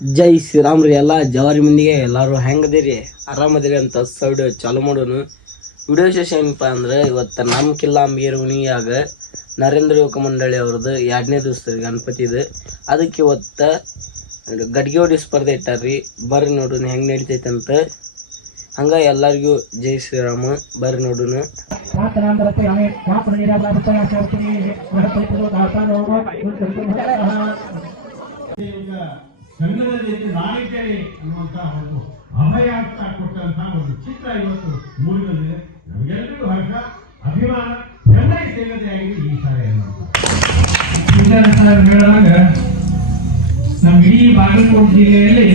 ಜೈ ಶ್ರೀರಾಮ್ ರೀ. ಎಲ್ಲ ಜವಾರಿ ಮಂದಿಗೆ ಎಲ್ಲರೂ ಹೆಂಗದಿರಿ, ಆರಾಮದಿರಿ ಅಂತ ವಿಡಿಯೋ ಚಾಲು ಮಾಡೋನು. ವಿಡಿಯೋ ವಿಶೇಷ ಏನಪ್ಪ ಅಂದ್ರೆ, ಇವತ್ತು ನಮ್ಮ ಕಿಲ್ಲಾ ಮೀರುಣಿಯಾಗ ನರೇಂದ್ರ ಯುವಕ ಮಂಡಳಿ ಅವ್ರದ್ದು 2ನೇ ದಿವಸ ಗಣಪತಿದು. ಅದಕ್ಕೆ ಇವತ್ತು ಗಡ್ಗೆ ಹೊಡಿ ಸ್ಪರ್ಧೆ ಇಟ್ಟಾರ್ರಿ. ಬರ್ರಿ ನೋಡೋಣ ಹೆಂಗೆ ನಡಿತೈತೆ ಅಂತ. ಹಂಗ ಎಲ್ಲರಿಗೂ ಜೈ ಶ್ರೀರಾಮ. ಬರ್ರಿ ನೋಡೋಣ. ಕನ್ನಡ ಜೊತೆ ನಾಯಕರೇ ಅನ್ನುವಂತಹ ಒಂದು ಅಭಯಾರ್ಥ ಕೊಟ್ಟಂತಹ ಒಂದು ಚಿತ್ರ ಇವತ್ತು ಮೂಡಿಬಂದಿದೆ. ನಮಗೆಲ್ಲರಿಗೂ ಹರ್ಷ, ಅಭಿಮಾನ, ಹೆಮ್ಮೆ ಸೇರಿದೆ ಆಗಿದೆ ಈ ಸಾರಿ ಹೇಳುವಾಗ ನಮ್ಮ ಇಡೀ ಬಾಗಲಕೋಟೆ ಜಿಲ್ಲೆಯಲ್ಲಿ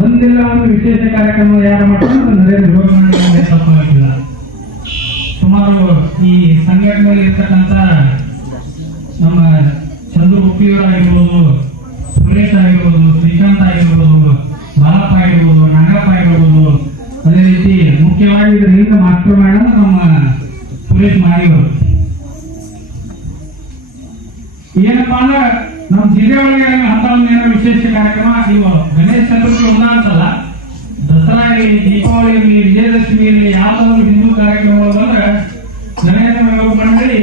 ಒಂದಿಲ್ಲ ಒಂದು ವಿಶೇಷ ಕಾರ್ಯಕ್ರಮ ಯಾರು ಮಾಡ್ತಾರೆ ನರೇಂದ್ರ ಯುವಕ ಮಂಡಳಿ ತಪ್ಪಾಗಿಲ್ಲ. ಸುಮಾರು ಈ ಸಂಘಟನೆಯಲ್ಲಿ ಇರ್ತಕ್ಕಂಥ ನಮ್ಮ ಚಂದ್ರು ಉಪ್ಪಿಯವರಾಗಿರ್ಬೋದು, ಸುರೇಶ್ ಆಗಿರ್ಬೋದು, ಶ್ರೀಕಾಂತ್ ಆಗಿರ್ಬೋದು, ಬಾಲಪ್ಪ ಆಗಿರ್ಬೋದು, ನಾಗಪ್ಪ ಆಗಿರ್ಬೋದು, ಅದೇ ರೀತಿ ಮುಖ್ಯವಾಗಿ ಇದರಿಂದ ಮಾಸ್ಟರ್ ಮೇಡಮ್ ನಮ್ಮ ಸುರೇಶ್ ಮಾರಿಯವರು. ಏನಪ್ಪಾ ಅಂದ್ರೆ ನಮ್ಮ ಜಿಲ್ಲೆ ಒಳಗೆ ಅಂತ ಒಂದು ವಿಶೇಷ ಕಾರ್ಯಕ್ರಮ ಇವು ಗಣೇಶ ಚತುರ್ಥಿ ಒಂದ ಅಂತಲ್ಲ, ದಸರಾ ಇರಲಿ, ದೀಪಾವಳಿ ಇರಲಿ, ವಿಜಯದಶಮಿ ಇರಲಿ, ಯಾವ್ದಾದ್ರು ಹಿಂದೂ ಕಾರ್ಯಕ್ರಮಗಳು ಅಂದ್ರೆ ನರೇಂದ್ರ ಯುವಕ ಮಂಡಳಿ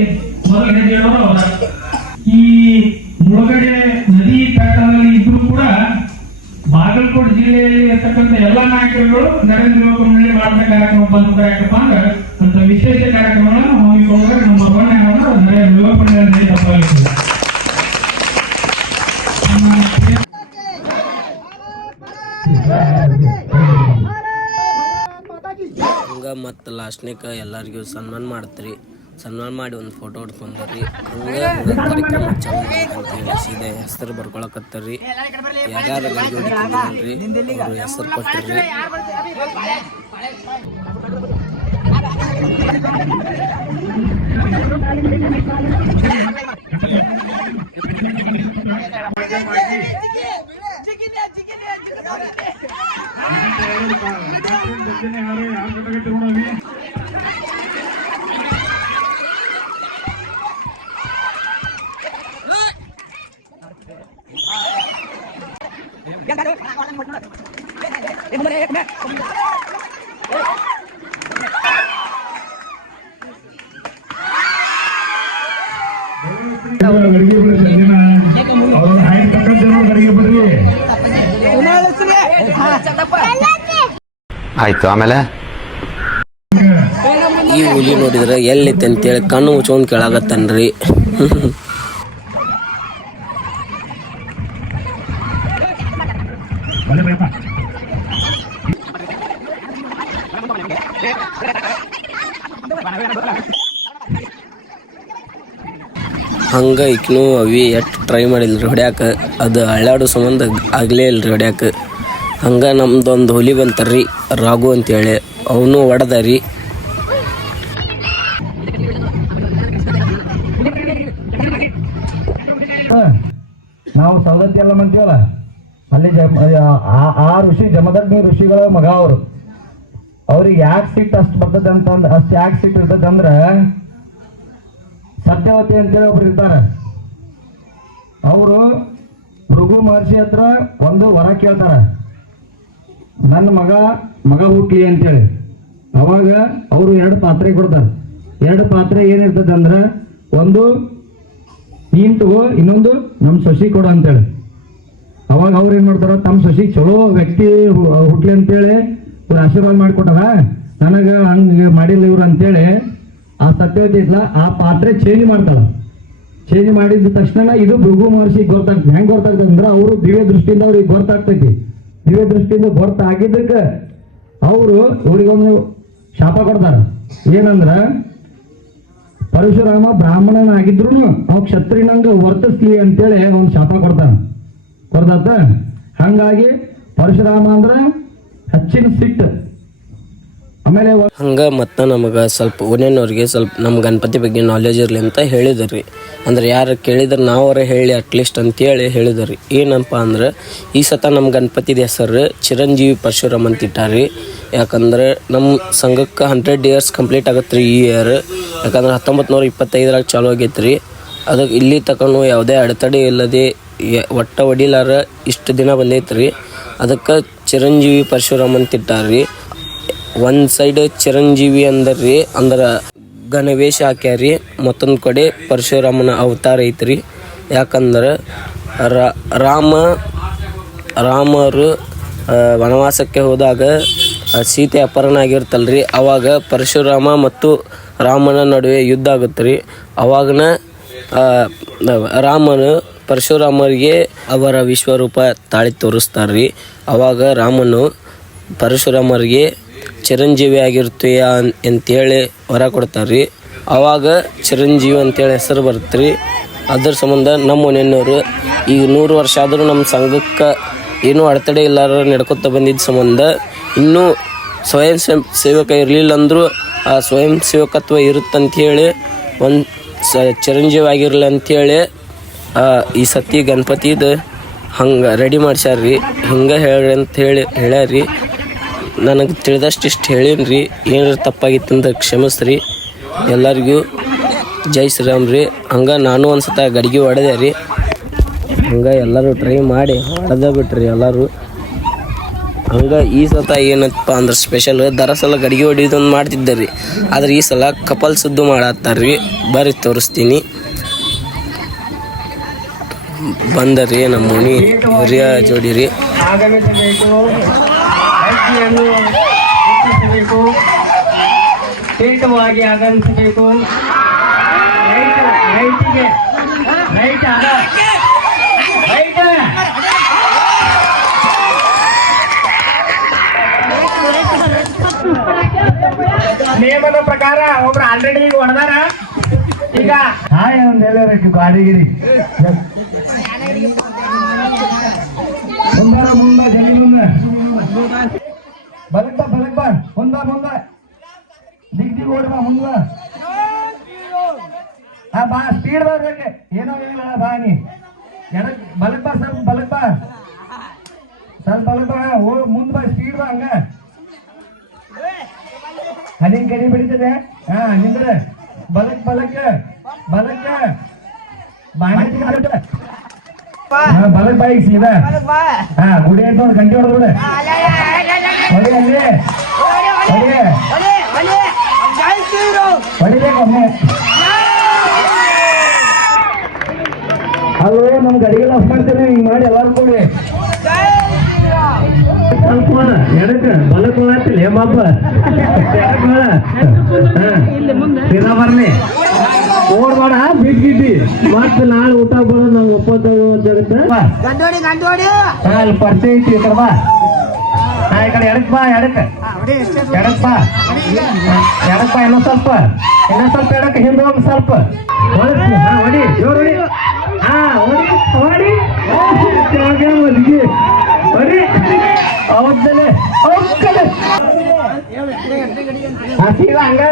ಮೊದಲು ಹೆಜ್ಜೆ ಇಡೋರು ಅವರ. ಈ ಮುಳುಗಡೆ ನದಿ ತಟದಲ್ಲಿ ಇದ್ರೂ ಕೂಡ ಬಾಗಲಕೋಟೆ ಜಿಲ್ಲೆಯಲ್ಲಿ ಇರ್ತಕ್ಕಂಥ ಎಲ್ಲಾ ನಾಯಕರುಗಳು ನರೇಂದ್ರ ಯುವಕ ಮಂಡಳಿ ಮಾಡಿದ ಕಾರ್ಯಕ್ರಮ ಬಂದ ಯಾಕಪ್ಪ ಅಂದ್ರೆ ಅಂತ ವಿಶೇಷ ಕಾರ್ಯಕ್ರಮಗಳನ್ನು ಹಮ್ಮಿಕೊಂಡ್ರೆ ನಂಬರ್ 1 ಯಾರು ನರೇಂದ್ರ ಯುವಕ ಮಂಡಳಿ ತಪ್ಪಾಗಿರ್ತದೆ. ಹಂಗ ಮತ್ತು ಲಾಸ್ಟ್ನೇಕ ಎಲ್ಲರಿಗೂ ಸನ್ಮಾನ ಮಾಡ್ತೀರಿ. ಸನ್ಮಾನ ಮಾಡಿ ಒಂದು ಫೋಟೋ ಹೊಡ್ಕೊಂಡ್ರಿ. ಹಂಗೆ ಕಾರ್ಯಕ್ರಮ ಚಾಲು ಸೀದಾ ಹೆಸರು ಬರ್ಕೊಳಕತ್ತಾರ್ರಿ. ಯಾರ್ಯಾರು ಗಡ್ಗೆ ಹೊಡಿತಿದ್ರಿ ಅವರು ಹೆಸರು ಕೊಟ್ಟಿರ್ರಿ. ಆಯ್ತು. ಆಮೇಲೆ ಈ ಹುಲಿ ನೋಡಿದ್ರೆ ಎಲ್ಲೈತೆ ಅಂತೇಳಿ ಕಣ್ಣು ಮುಚ್ಕೊಂಡ್ ಕೇಳಾಗತ್ತನ್ರಿ. ಹಂಗ ಈಕನು ಅವಿ ಎಷ್ಟು ಟ್ರೈ ಮಾಡಿಲ್ರಿ ಹೊಡ್ಯಾಕ, ಅದು ಹಳ್ಳಾಡೋ ಸಂಬಂಧ ಆಗಲೇ ಇಲ್ರಿ ಹೊಡ್ಯಾಕ. ಹಂಗ ನಮ್ದೊಂದು ಹುಲಿ ಬಂತಾರ್ರಿ ರಾಘು ಅಂತೇಳಿ, ಅವನು ಹೊಡೆದಾರಿ. ನಾವು ಸವದತ್ತಿ ಎಲ್ಲ ಅಂತೀವಲ್ಲ, ಅಲ್ಲಿ ಆ ಋಷಿ ಜಮದಗ್ನಿ ಋಷಿಗಳ ಮಗ ಅವರು. ಅವ್ರಿಗೆ ಯಾಕೆ ಸಿಟ್ಟು ಅಷ್ಟು ಬರ್ತದೆ ಅಂತಂದ್ರೆ, ಅಷ್ಟು ಯಾಕೆ ಸಿಟ್ಟು ಇರ್ತದೆ ಅಂದ್ರೆ, ಸತ್ಯವತಿ ಅಂತೇಳಿ ಒಬ್ರು ಇರ್ತಾರೆ. ಅವರು ಭೃಗು ಮಹರ್ಷಿ ಹತ್ರ ಒಂದು ವರ ಕೇಳ್ತಾರ, ನನ್ನ ಮಗ ಹುಟ್ಲಿ ಅಂತೇಳಿ. ಅವಾಗ ಅವರು 2 ಪಾತ್ರೆ ಕೊಡ್ತಾರೆ. 2 ಪಾತ್ರೆ ಏನಿರ್ತದೆ ಅಂದ್ರೆ, ಒಂದು ನೀನ್ ತಗೋ, ಇನ್ನೊಂದು ನಮ್ಮ ಸೊಸಿ ಕೊಡು ಅಂತೇಳಿ. ಅವಾಗ ಅವ್ರು ಏನ್ ಮಾಡ್ತಾರ, ತಮ್ಮ ಸೊಸಿಗೆ ಚಲೋ ವ್ಯಕ್ತಿ ಹುಟ್ಲಿ ಅಂತೇಳಿ ಇವ್ರು ಆಶೀರ್ವಾದ ಮಾಡಿಕೊಟ್ಟಾರ. ನನಗ ಹಂಗ ಮಾಡಿಲ್ಲ ಇವ್ರು ಅಂತೇಳಿ ಆ ಸತ್ಯವತಿ ಇಟ್ಲ ಆ ಪಾತ್ರೆ ಚೇಂಜ್ ಮಾಡ್ತಾಳ. ಚೇಂಜ್ ಮಾಡಿದ ತಕ್ಷಣ ಇದು ಭೃಗು ಮಹರ್ಷಿಗೆ ಗೊತ್ತಾಗ್ತದೆ. ಹೆಂಗ್ ಗೊತ್ತಾಗ್ತದೆ ಅಂದ್ರೆ, ಅವರು ದಿವ್ಯ ದೃಷ್ಟಿಯಿಂದ ಅವ್ರಿಗೆ ಗೊತ್ತಾಗ್ತೈತಿ. ದಿವ್ಯ ದೃಷ್ಟಿಯಿಂದ ಗೊತ್ತಾಗಿದ್ದಕ್ಕೆ ಅವರು ಇವ್ರಿಗೊಂದು ಶಾಪ ಕೊಡ್ತಾರ. ಏನಂದ್ರ, ಪರಶುರಾಮ ಬ್ರಾಹ್ಮಣನಾಗಿದ್ರು ಅವ್ ಕ್ಷತ್ರಿಯನಂಗ ವರ್ತಿಸ್ಲಿ ಅಂತೇಳಿ ಅವ್ನು ಶಾಪ ಕೊಡ್ತಾನ. ಕೊಡ್ದಾತ. ಹಂಗಾಗಿ ಪರಶುರಾಮ ಅಂದ್ರ ಹೆಚ್ಚಿನ ಸಿಟ್ಟು. ಆಮೇಲೆ ಹಂಗ ಮತ್ತು ನಮಗೆ ಸ್ವಲ್ಪ ಓನೇನವ್ರಿಗೆ ಸ್ವಲ್ಪ ನಮ್ಮ ಗಣಪತಿ ಬಗ್ಗೆ ನಾಲೆಜ್ ಇರಲಿ ಅಂತ ಹೇಳಿದ್ರಿ. ಅಂದ್ರೆ ಯಾರು ಕೇಳಿದ್ರೆ ನಾವರ ಹೇಳಿ ಅಟ್ಲೀಸ್ಟ್ ಅಂತೇಳಿ ಹೇಳಿದ್ರಿ. ಏನಪ್ಪ ಅಂದ್ರೆ, ಈ ಸತ ನಮ್ಮ ಗಣಪತಿದ ಹೆಸರು ಚಿರಂಜೀವಿ ಪರಶುರಾಮ್ ಅಂತ ಇಟ್ಟಾರಿ. ಯಾಕಂದ್ರೆ ನಮ್ಮ ಸಂಘಕ್ಕೆ 100 years ಕಂಪ್ಲೀಟ್ ಆಗತ್ತೆ ರೀ ಈ ಇಯರ್. ಯಾಕಂದ್ರೆ 1925 ಚಾಲು ಆಗೈತೆ ರೀ. ಅದಕ್ಕೆ ಇಲ್ಲಿ ತಕೊಂಡು ಯಾವುದೇ ಅಡೆತಡೆ ಇಲ್ಲದೆ ಒಟ್ಟ ಹೊಡಿಲಾರ ಇಷ್ಟು ದಿನ ಬಂದೈತ್ರಿ. ಅದಕ್ಕೆ ಚಿರಂಜೀವಿ ಪರಶುರಾಮ ಅಂತ ಇಟ್ಟಾರ್ರಿ. ಒಂದು ಸೈಡ್ ಚಿರಂಜೀವಿ ಅಂದರ್ರಿ, ಅಂದ್ರೆ ಗಣವೇಶ ಹಾಕ್ಯಾರಿ. ಮತ್ತೊಂದು ಕಡೆ ಪರಶುರಾಮನ ಅವತಾರ ಐತ್ರಿ. ಯಾಕಂದ್ರೆ ರಾಮರು ವನವಾಸಕ್ಕೆ ಹೋದಾಗ ಸೀತೆ ಅಪಹರಣ ಆಗಿರ್ತಲ್ರಿ. ಅವಾಗ ಪರಶುರಾಮ ಮತ್ತು ರಾಮನ ನಡುವೆ ಯುದ್ಧ ಆಗುತ್ತೆ ರೀ. ಅವಾಗನ ರಾಮನು ಪರಶುರಾಮರಿಗೆ ಅವರ ವಿಶ್ವರೂಪ ತಾಳಿ ತೋರಿಸ್ತಾರ್ರಿ. ಅವಾಗ ರಾಮನು ಪರಶುರಾಮರಿಗೆ ಚಿರಂಜೀವಿ ಆಗಿರ್ತೀಯ ಅಂತೇಳಿ ವರ ಕೊಡ್ತಾರ್ರಿ. ಅವಾಗ ಚಿರಂಜೀವಿ ಅಂತೇಳಿ ಹೆಸರು ಬರುತ್ತೆ ರೀ. ಅದ್ರ ಸಂಬಂಧ ನಮ್ಮ ಮನೆಯವರು ಈಗ 100 ವರ್ಷ ಆದರೂ ನಮ್ಮ ಸಂಘಕ್ಕೆ ಏನೂ ಅಡೆತಡೆ ಇಲ್ಲಾರ ನಡ್ಕೊತ ಬಂದಿದ್ದ ಸಂಬಂಧ ಇನ್ನೂ ಸ್ವಯಂ ಸೇವಕ ಇರಲಿಲ್ಲ ಅಂದರೂ ಆ ಸ್ವಯಂ ಸೇವಕತ್ವ ಇರುತ್ತಂಥೇಳಿ ಒಂದು ಚಿರಂಜೀವಿ ಆಗಿರಲಿ ಅಂಥೇಳಿ ಈ ಸತಿ ಗಣಪತಿದು ಹಂಗೆ ರೆಡಿ ಮಾಡ್ಸ್ಯಾರ್ರಿ. ಹಿಂಗೆ ಹೇಳ್ರಿ ಅಂತ ಹೇಳ್ಯಾರ್ರಿ. ನನಗೆ ತಿಳಿದಷ್ಟು ಇಷ್ಟು ಹೇಳೀನಿ ರೀ. ಏನಾರು ತಪ್ಪಾಗಿತ್ತು ಅಂತ ಕ್ಷಮಿಸ್ರಿ. ಎಲ್ಲರಿಗೂ ಜೈ ಶ್ರೀರಾಮ್ ರೀ. ಹಂಗೆ ನಾನು ಒಂದು ಸತ ಗಡಿಗೆ ಹೊಡೆದೆ ರೀ. ಹಂಗೆ ಎಲ್ಲರೂ ಟ್ರೈ ಮಾಡಿ ಹೊಡೆದ ಬಿಟ್ರಿ ಎಲ್ಲರೂ. ಹಂಗೆ ಈ ಸತ ಏನಪ್ಪ ಅಂದ್ರೆ ಸ್ಪೆಷಲ್ ದರಸಲ ಗಡಿಗೆ ಹೊಡಿಯೋದೊಂದು ಮಾಡ್ತಿದ್ದೆ ರೀ. ಆದ್ರೆ ಈ ಸಲ ಕಪಲ್ಸದ್ದು ಮಾಡತ್ತಾರ್ರಿ. ಬರ್ರಿ ತೋರಿಸ್ತೀನಿ. ಬಂದರಿ ನಮ್ಮ ಮನೆ ಹಿರಿಯ ಜೋಡಿ ರೀ. ಆಗಮಿಸಬೇಕು, ಅರ್ಜಿಯನ್ನು ಗುರುತಿಸಬೇಕು, ವೇಗವಾಗಿ ಆಗಮಿಸಬೇಕು. ರೈಟಿಗೆ ರೈಟ್ ಆಗ ರೈಟ್ ನಿಯಮದ ಪ್ರಕಾರ ಒಬ್ರು ಆಲ್ರೆಡಿ ಈಗ ಹೊಡೆದಾರ. ಈಗ ಹಾಯ್ ಒಂದು ಎಲ್ಲರೂ ಗಾಡಿಗಿರಿ ಮುಂದ ಜಲ್ಲಿ ಮುಂದೆ ಬಲಕ್ ಬಾ ಮುಂದ ದಿಗ್ ಓಡ್ಬಾ ಮುಂದ. ಬಾ ಸ್ಪೀಡ್ ಬರ್ಬೇಕು. ಏನೋ ಇಲ್ಲ ಬಾ ನೀ ಎಡಕ್ ಬಲಕ್ ಬಾ ಸ್ವಲ್ಪ ಬಲಕ್ ಬಾ ಮುಂದ್ ಬಾ ಸ್ಪೀಡ್ ಬಾ. ಹಂಗ ಹನಿಂಗ್ ಕಡಿ ಬಿಡಿತದೆ. ನಿಂದ್ರೆ ಬಲಕ್ ಬಲಕ್ ಬಾಯಿಗೆ ಸೀದಾ ಗುಡಿ ಅಂತ ಒಂದು ಗಂಟೆ ಹೊಡೆದ್ಬಿಡ. ಹೊಡಿಬೇಕೊಮ್ಮೆ. ಅಲ್ಲೋ ನಮ್ ಗಡಿಗೆಲ್ಲ ಆಫ್ ಮಾಡ್ತೇನೆ. ಹಿಂಗ್ ಮಾಡಿ ಎಲ್ಲಾರು ಕೊಡಿ. ಸ್ವಲ್ಪ ಎಡಕ್ಕ ಬಲಕ್ ಮಾಡ್ತಿಲ್ಲ ಬಾಬ ಬರ್ಲಿ ಓಡ್ಬೇಡ. ಬಿದ್ದಿದ್ದಿ ಮತ್ತೆ ನಾಳೆ ಊಟ ಬರೋದು ನಾವು ಒಪ್ಪತ್ತ ಜಗತ್ತ ಅಲ್ಲಿ ಪರಿಚಯ ಐತಿ. ಬಾ ಈ ಕಡೆ ಎಡಕ್ ಬಾ ಇನ್ನೂ ಸ್ವಲ್ಪ ಎಡಕ್ಕೆ ಹಿಂದೆ ಹೋಗಿ ಸ್ವಲ್ಪ ಹೊಡಿ ಜೋರ್ ಹೊಡಿ ಹೊಡಿ ಅವತ್ತಲೆ ಸೀದಾ ಹಂಗ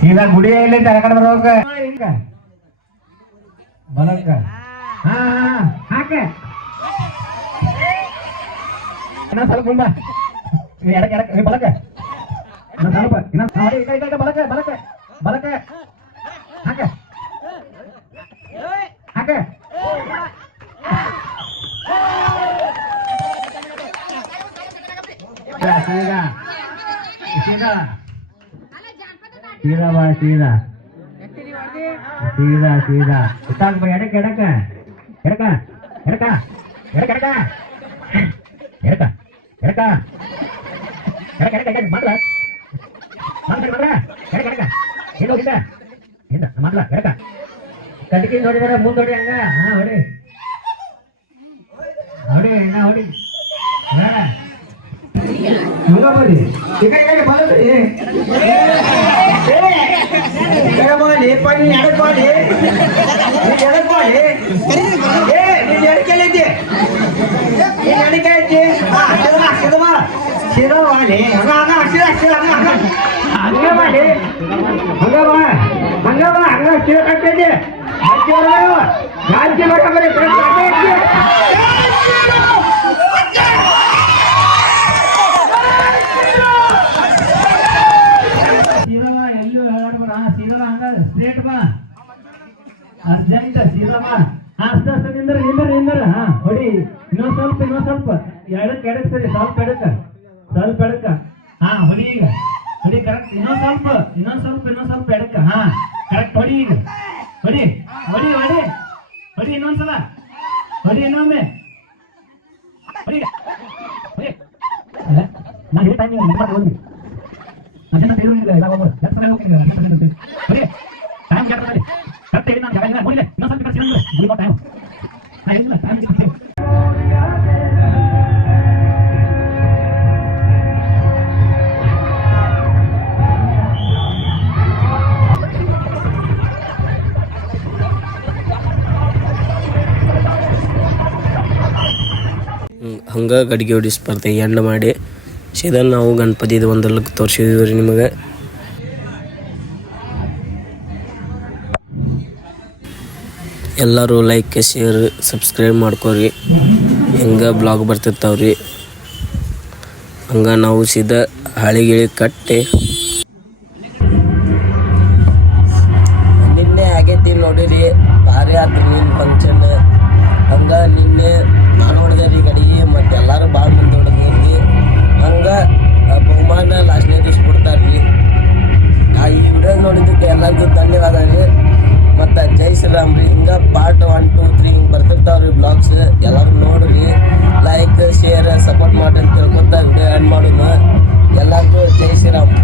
ಸೀದಾ ಗುಡಿ ಎಲ್ಲ ಕಡೆ ಬರೋಕ ಬಲಕ್ಕ ಹಾಕ ಸ್ವಲ್ಪ ಮುಂದ ಎಡಕ್ಕೆ ಬಲಕ್ಕ ಸ್ವಲ್ಪ ಬಲಕ್ಕ ಹಾಕ ಸೀದಾ ಬಾ ಸೀದಾ ಕಟ್ಟಿಗೆ ನೋಡಿದಾರ ಮುಂದೆ ಹೊಡಿ. ಹಂಗ ಹೊಡಿ ಹೊಡಿ ಎಲ್ಲೂ ಹೇಳಬೇಡ. ಅರ್ಜೆಂಟ್ ಸೀದಮ್ಮ. ಅಷ್ಟ ನಿಂದ್ರ ಹಾ ಹೊಡಿ. ಇನ್ನೊಂದ್ ಸ್ವಲ್ಪ ಎಡಕ್ ಸರಿ, ಸ್ವಲ್ಪ ಎಡಕ್ಕ ಹಾ ಹೊಡಿ. ಈಗ ಹೊಡಿ ಕರೆಕ್ಟ್. ಇನ್ನೊಂದ್ ಸ್ವಲ್ಪ ಎಡಕ್ಕ ಹಾ ಕರೆಕ್ಟ್ ಹೊಡಿ. ಈಗ ಹೊಡಿ ಇನ್ನೊಂದ್ಸಲ ಹೊಡಿ, ಇನ್ನೊಮ್ಮೆ ಹೊಡಿ. ನಾ ಹೇಳಿ ಟೈಮಿಂಗ್ ಹೋಗಿ ಟೈಮ್ ಕರೆಕ್ಟ್ ಹೇಳಿ. ನಾನು ನೋಡಿದೆ ಇನ್ನೊಂದು ಸ್ವಲ್ಪ ಟೈಮ್ ನಾ ಹೇಳಿಲ್ಲ ಟೈಮ್. ಹಂಗೆ ಗಡಿಗೆ ಹೊಡಿ ಸ್ಪರ್ಧೆ ಎಂಡ್ ಮಾಡಿ ಸೀದಾ ನಾವು ಗಣಪತಿದು ಒಂದು ಲುಕ್ ತೋರಿಸಿದ್ವಿ ರೀ ನಿಮಗೆ. ಎಲ್ಲರೂ ಲೈಕ್ ಶೇರ್ ಸಬ್ಸ್ಕ್ರೈಬ್ ಮಾಡ್ಕೊರಿ. ಹೆಂಗೆ ಬ್ಲಾಗ್ ಬರ್ತಿರ್ತಾವ್ರಿ. ಹಂಗೆ ನಾವು ಸೀದಾ ಹಾಳಿಗಿಳಿ ಕಟ್ಟಿ ನಿನ್ನೆ ಆಗೈತಿ ನೋಡಿರಿ. ಭಾರಿ ಆತ್ರಿ ನಿನ್ನ ಫಂಕ್ಷನ್. ಹಂಗೆ ನಿನ್ನೆ ನಾನು ಹೊಡೆದೆ ರೀ ಗಡಿಗೆ, ಮತ್ತು ಎಲ್ಲರೂ ಭಾಳ ಮಂದಿ ಹೊಡೆದ್ರಿ. ಹಂಗೆ ಬಹುಮಾನ ಲಾಸ್ಟ್ನೇ ದಿವ್ಸ ಕೊಡ್ತಾರೆ ರೀ. ಈ ವಿಡಿಯೋ ನೋಡಿದ್ದಕ್ಕೆ ಎಲ್ಲರಿಗೂ ಧನ್ಯವಾದ ರೀ. ಮತ್ತು ಜೈ ಶ್ರೀರಾಮ್ ರೀ. ಹಿಂಗೆ ಪಾರ್ಟ್ 1, 2, 3 ಹಿಂಗೆ ಬರ್ತಿರ್ತಾವ್ರಿ ಬ್ಲಾಗ್ಸ್. ಎಲ್ಲರೂ ನೋಡ್ರಿ, ಲೈಕ್ ಶೇರ್ ಸಪೋರ್ಟ್ ಮಾಡಿ ಅಂತ ತಿಳ್ಕೊತ ವಿಡಿಯೋ ಎಂಡ್ ಮಾಡೋಣ. ಎಲ್ಲರಿಗೂ ಜೈ ಶ್ರೀರಾಮ್.